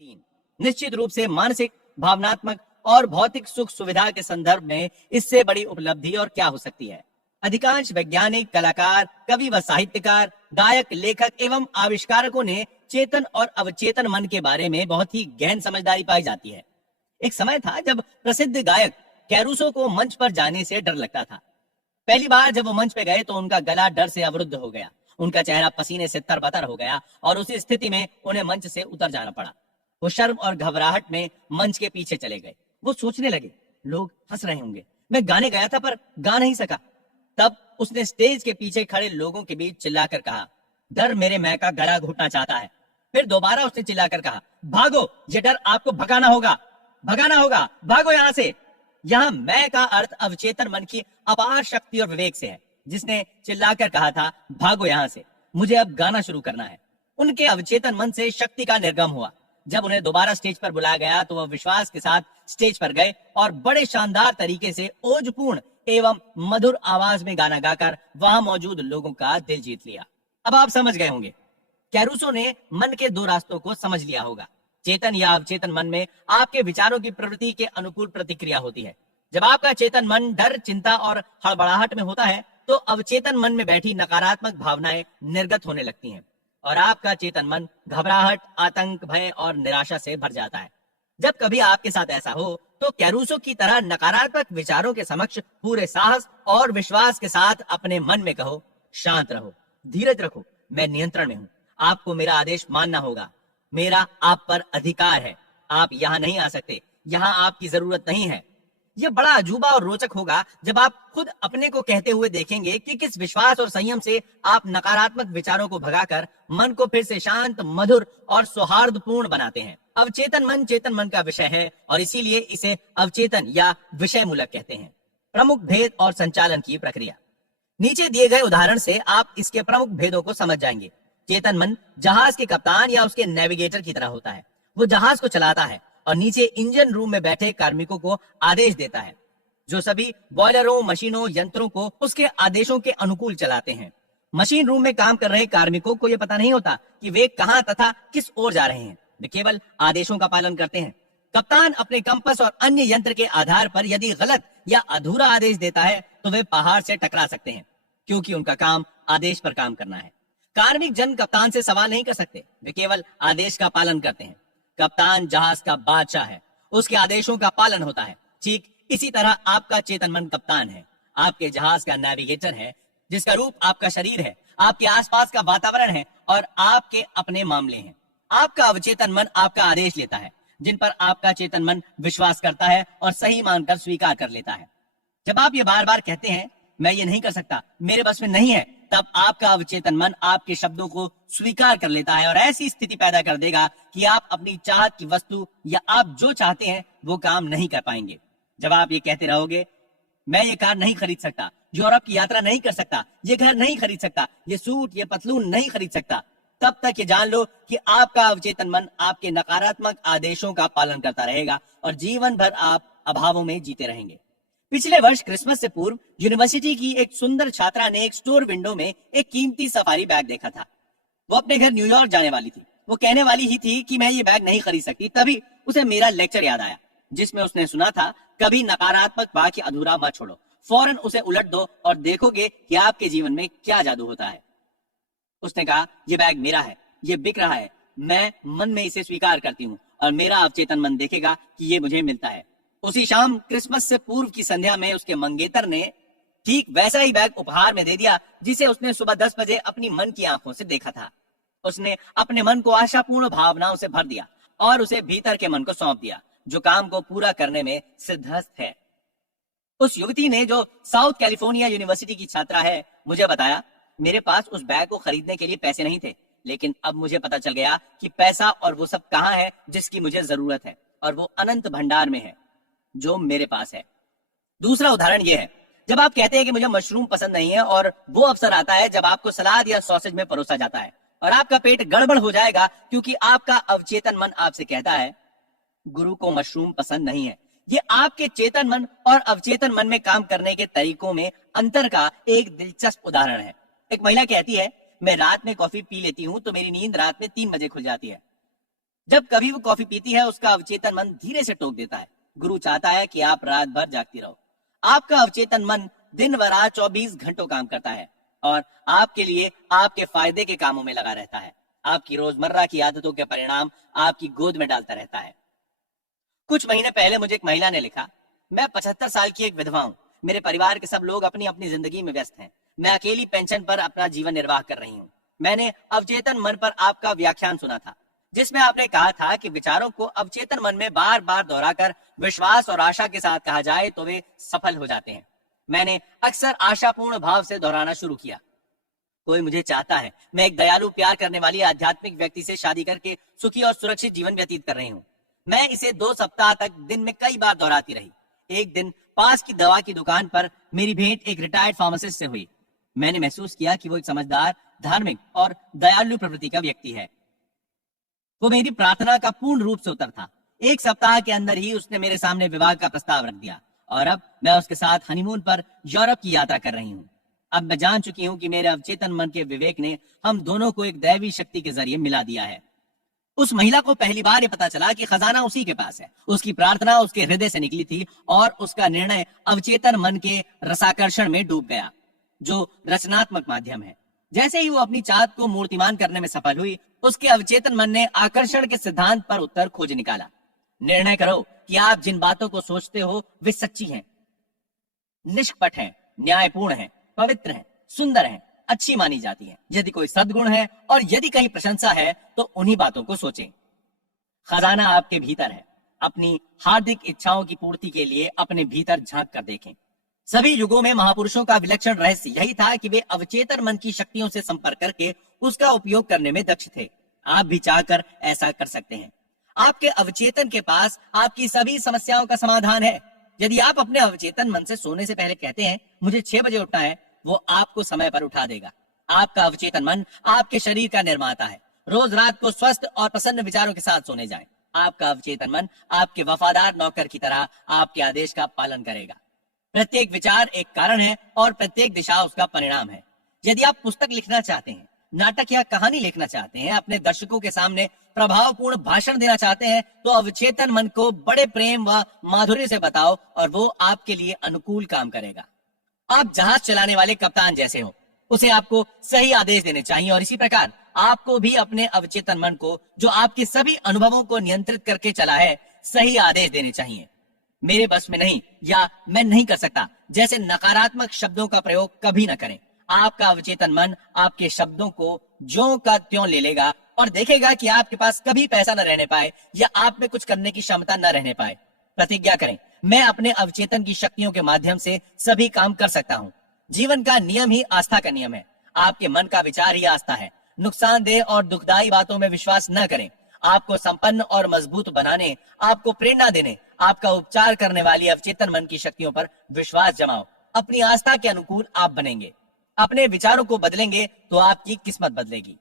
तीन, निश्चित रूप से मानसिक, भावनात्मक और भौतिक सुख सुविधा के संदर्भ में इससे बड़ी उपलब्धि और क्या हो सकती है। अधिकांश वैज्ञानिक, कलाकार, कवि व साहित्यकार, गायक, लेखक एवं आविष्कारकों ने चेतन और अवचेतन मन के बारे में बहुत ही गहन समझदारी पाई जाती है। एक समय था जब प्रसिद्ध गायक कैरूसो को मंच पर जाने से डर लगता था। पहली बार जब वो मंच पे गए तो उनका गला डर से अवरुद्ध हो गया, उनका चेहरा पसीने से तरबतर हो गया और उसी स्थिति में उन्हें मंच से उतर जाना पड़ा। वो शर्म और घबराहट में मंच के पीछे चले गए। वो सोचने लगे, लोग हंस रहे होंगे, मैं गाने गया था पर गा नहीं सका। तब उसने स्टेज के पीछे खड़े लोगों के बीच चिल्लाकर कहा, डर मेरे मैं का गला घुटना चाहता है। फिर दोबारा उसने चिल्लाकर कहा, भागो, ये डर आपको भगाना होगा, भगाना होगा, भागो यहां से। यहां मैं का अर्थ अवचेतन मन की अपार शक्ति और विवेक से है, जिसने चिल्लाकर कहा था, भागो यहां से, मुझे अब गाना शुरू करना है। उनके अवचेतन मन से शक्ति का निर्गम हुआ। जब उन्हें दोबारा स्टेज पर बुलाया गया तो वह विश्वास के साथ स्टेज पर गए और बड़े शानदार तरीके से ओजपूर्ण एवं मधुर आवाज में गाना गाकर वहां मौजूद लोगों का दिल जीत लिया। अब आप समझ गए होंगे, कैरूसो ने मन के दो रास्तों को समझ लिया होगा। चेतन या अवचेतन मन में आपके विचारों की प्रवृत्ति के अनुकूल प्रतिक्रिया होती है। जब आपका चेतन मन डर, चिंता और हड़बड़ाहट में होता है तो अवचेतन मन में बैठी नकारात्मक भावनाएं निर्गत होने लगती हैं और आपका चेतन मन घबराहट, आतंक, भय और निराशा से भर जाता है। जब कभी आपके साथ ऐसा हो तो कैरूसो की तरह नकारात्मक विचारों के समक्ष पूरे साहस और विश्वास के साथ अपने मन में कहो, शांत रहो, धीरज रखो, मैं नियंत्रण में हूं, आपको मेरा आदेश मानना होगा, मेरा आप पर अधिकार है, आप यहां नहीं आ सकते, यहां आपकी जरूरत नहीं है। यह बड़ा अजूबा और रोचक होगा जब आप खुद अपने को कहते हुए देखेंगे कि किस विश्वास और संयम से आप नकारात्मक विचारों को भगाकर मन को फिर से शांत, मधुर और सौहार्दपूर्ण बनाते हैं। अवचेतन मन चेतन मन का विषय है और इसीलिए इसे अवचेतन या विषय मूलक कहते हैं। प्रमुख भेद और संचालन की प्रक्रिया। नीचे दिए गए उदाहरण से आप इसके प्रमुख भेदों को समझ जाएंगे। चेतन मन जहाज के कप्तान या उसके नेविगेटर की तरह होता है। वो जहाज को चलाता है और नीचे इंजन रूम में बैठे कार्मिकों को आदेश देता है, जो सभी बॉयलरों, मशीनों, यंत्रों को उसके आदेशों के अनुकूल चलाते हैं। मशीन रूम में काम कर रहे कार्मिकों को यह पता नहीं होता कि वे कहां तथा किस ओर जा रहे हैं, वे केवल आदेशों का पालन करते हैं। कप्तान अपने कंपास और अन्य यंत्र के आधार पर यदि गलत या अधूरा आदेश देता है तो वे पहाड़ से टकरा सकते हैं, क्योंकि उनका काम आदेश पर काम करना है। कार्मिक जन कप्तान से सवाल नहीं कर सकते, वे केवल आदेश का पालन करते हैं। कप्तान जहाज का बादशाह है, उसके आदेशों का पालन होता है। ठीक इसी तरह आपका चेतन मन कप्तान है, आपके जहाज का नेविगेटर है, जिसका रूप आपका शरीर है, आपके आसपास का वातावरण है और आपके अपने मामले हैं। आपका अवचेतन मन आपका आदेश लेता है, जिन पर आपका चेतन मन विश्वास करता है और सही मानकर स्वीकार कर लेता है। जब आप ये बार बार कहते हैं, मैं ये नहीं कर सकता, मेरे बस में नहीं है, तब आपका अवचेतन मन आपके शब्दों को स्वीकार कर लेता है और ऐसी स्थिति पैदा कर देगा कि आप अपनी चाहत की वस्तु या आप जो चाहते हैं वो काम नहीं कर पाएंगे। जब आप ये कहते रहोगे, मैं ये कार नहीं खरीद सकता, यूरोप की यात्रा नहीं कर सकता, ये घर नहीं खरीद सकता, ये सूट, ये पतलून नहीं खरीद सकता, तब तक ये जान लो कि आपका अवचेतन मन आपके नकारात्मक आदेशों का पालन करता रहेगा और जीवन भर आप अभावों में जीते रहेंगे। पिछले वर्ष क्रिसमस से पूर्व यूनिवर्सिटी की एक सुंदर छात्रा ने एक स्टोर विंडो में एक कीमती सफारी बैग देखा था। वो अपने घर न्यूयॉर्क जाने वाली थी। वो कहने वाली ही थी कि मैं ये बैग नहीं खरीद सकती, तभी उसे मेरा लेक्चर याद आया, जिसमें उसने सुना था, कभी नकारात्मक वाक्य अधूरा मत छोड़ो, फौरन उसे उलट दो और देखोगे कि आपके जीवन में क्या जादू होता है। उसने कहा, ये बैग मेरा है, ये बिक रहा है, मैं मन में इसे स्वीकार करती हूँ और मेरा अवचेतन मन देखेगा कि ये मुझे मिलता है। उसी शाम क्रिसमस से पूर्व की संध्या में उसके मंगेतर ने ठीक वैसा ही बैग उपहार में दे दिया जिसे उसने सुबह 10 बजे अपनी मन की आंखों से देखा था। उसने अपने मन को आशापूर्ण भावनाओं से भर दिया और उसे भीतर के मन को सौंप दिया, जो काम को पूरा करने में सिद्धहस्त है। उस युवती ने, जो साउथ कैलिफोर्निया यूनिवर्सिटी की छात्रा है, मुझे बताया, मेरे पास उस बैग को खरीदने के लिए पैसे नहीं थे, लेकिन अब मुझे पता चल गया कि पैसा और वो सब कहाँ है जिसकी मुझे जरूरत है, और वो अनंत भंडार में है जो मेरे पास है। दूसरा उदाहरण ये है, जब आप कहते हैं कि मुझे मशरूम पसंद नहीं है, और वो अवसर आता है जब आपको सलाद या सॉसेज में परोसा जाता है और आपका पेट गड़बड़ हो जाएगा क्योंकि आपका अवचेतन मन आपसे कहता है, गुरु को मशरूम पसंद नहीं है। ये आपके चेतन मन और अवचेतन मन में काम करने के तरीकों में अंतर का एक दिलचस्प उदाहरण है। एक महिला कहती है, मैं रात में कॉफी पी लेती हूँ तो मेरी नींद रात में 3 बजे खुल जाती है। जब कभी वो कॉफी पीती है, उसका अवचेतन मन धीरे से टोक देता है, गुरु चाहता है कि आप रात भर जागती रहो। आपका अवचेतन मन दिन व रात 24 घंटों काम करता है और आपके लिए, आपके फायदे के कामों में लगा रहता है। आपकी रोजमर्रा की आदतों के परिणाम आपकी गोद में डालता रहता है। कुछ महीने पहले मुझे एक महिला ने लिखा, मैं 75 साल की एक विधवा हूँ। मेरे परिवार के सब लोग अपनी अपनी जिंदगी में व्यस्त हैं। मैं अकेली पेंशन पर अपना जीवन निर्वाह कर रही हूँ। मैंने अवचेतन मन पर आपका व्याख्यान सुना था, जिसमें आपने कहा था कि विचारों को अवचेतन मन में बार बार दोहराकर विश्वास और आशा के साथ कहा जाए तो वे सफल हो जाते हैं। मैंने अक्सर आशापूर्ण भाव से दोहराना शुरू किया। कोई मुझे चाहता है, मैं एक दयालु, प्यार करने वाली आध्यात्मिक व्यक्ति से शादी करके सुखी और सुरक्षित जीवन व्यतीत कर रही हूँ। मैं इसे 2 सप्ताह तक दिन में कई बार दोहराती रही। एक दिन पास की दवा की दुकान पर मेरी भेंट एक रिटायर्ड फार्मासिस्ट से हुई। मैंने महसूस किया कि वो एक समझदार, धार्मिक और दयालु प्रवृत्ति का व्यक्ति है। वो मेरी प्रार्थना का पूर्ण रूप से उत्तर था। 1 सप्ताह के अंदर ही उसने मेरे सामने विवाह का प्रस्ताव रख दिया और अब मैं उसके साथ हनीमून पर यूरोप की यात्रा कर रही हूँ। अब मैं जान चुकी हूँ कि मेरे अवचेतन मन के विवेक ने हम दोनों को एक दैवी शक्ति के जरिए मिला दिया है। उस महिला को पहली बार ये पता चला कि खजाना उसी के पास है। उसकी प्रार्थना उसके हृदय से निकली थी और उसका निर्णय अवचेतन मन के रसाकर्षण में डूब गया, जो रचनात्मक माध्यम है। जैसे ही वो अपनी चाहत को मूर्तिमान करने में सफल हुई, उसके अवचेतन मन ने आकर्षण के सिद्धांत पर उत्तर खोज निकाला। निर्णय करो कि आप जिन बातों को सोचते हो वे सच्ची हैं, निष्कपट हैं, न्यायपूर्ण हैं, पवित्र हैं, सुंदर हैं, अच्छी मानी जाती है। यदि कोई सद्गुण है और यदि कहीं प्रशंसा है तो उन्हीं बातों को सोचें। खजाना आपके भीतर है। अपनी हार्दिक इच्छाओं की पूर्ति के लिए अपने भीतर झांक कर देखें। सभी युगों में महापुरुषों का विलक्षण रहस्य यही था कि वे अवचेतन मन की शक्तियों से संपर्क करके उसका उपयोग करने में दक्ष थे। आप भी चाहकर ऐसा कर सकते हैं। आपके अवचेतन के पास आपकी सभी समस्याओं का समाधान है। यदि आप अपने अवचेतन मन से सोने से पहले कहते हैं मुझे 6 बजे उठना है, वो आपको समय पर उठा देगा। आपका अवचेतन मन आपके शरीर का निर्माता है। रोज रात को स्वस्थ और प्रसन्न विचारों के साथ सोने जाएं। आपका अवचेतन मन आपके वफादार नौकर की तरह आपके आदेश का पालन करेगा। प्रत्येक विचार एक कारण है और प्रत्येक दिशा उसका परिणाम है। यदि आप पुस्तक लिखना चाहते हैं, नाटक या कहानी लिखना चाहते हैं, अपने दर्शकों के सामने प्रभावपूर्ण भाषण देना चाहते हैं, तो अवचेतन मन को बड़े प्रेम व माधुर्य से बताओ और वो आपके लिए अनुकूल काम करेगा। आप जहाज चलाने वाले कप्तान जैसे हो, उसे आपको सही आदेश देने चाहिए और इसी प्रकार आपको भी अपने अवचेतन मन को, जो आपके सभी अनुभवों को नियंत्रित करके चला है, सही आदेश देने चाहिए। मेरे बस में नहीं या मैं नहीं कर सकता जैसे नकारात्मक शब्दों का प्रयोग कभी न करें। आपका अवचेतन मन आपके शब्दों को ज्यों का त्यों ले लेगा और देखेगा कि आपके पास कभी पैसा न रहने पाए या आप में कुछ करने की क्षमता न रहने पाए। प्रतिज्ञा करें, मैं अपने अवचेतन की शक्तियों के माध्यम से सभी काम कर सकता हूँ। जीवन का नियम ही आस्था का नियम है। आपके मन का विचार ही आस्था है। नुकसानदेह और दुखदायी बातों में विश्वास न करें। आपको संपन्न और मजबूत बनाने, आपको प्रेरणा देने, आपका उपचार करने वाली अवचेतन मन की शक्तियों पर विश्वास जमाओ। अपनी आस्था के अनुकूल आप बनेंगे। अपने विचारों को बदलेंगे तो आपकी किस्मत बदलेगी।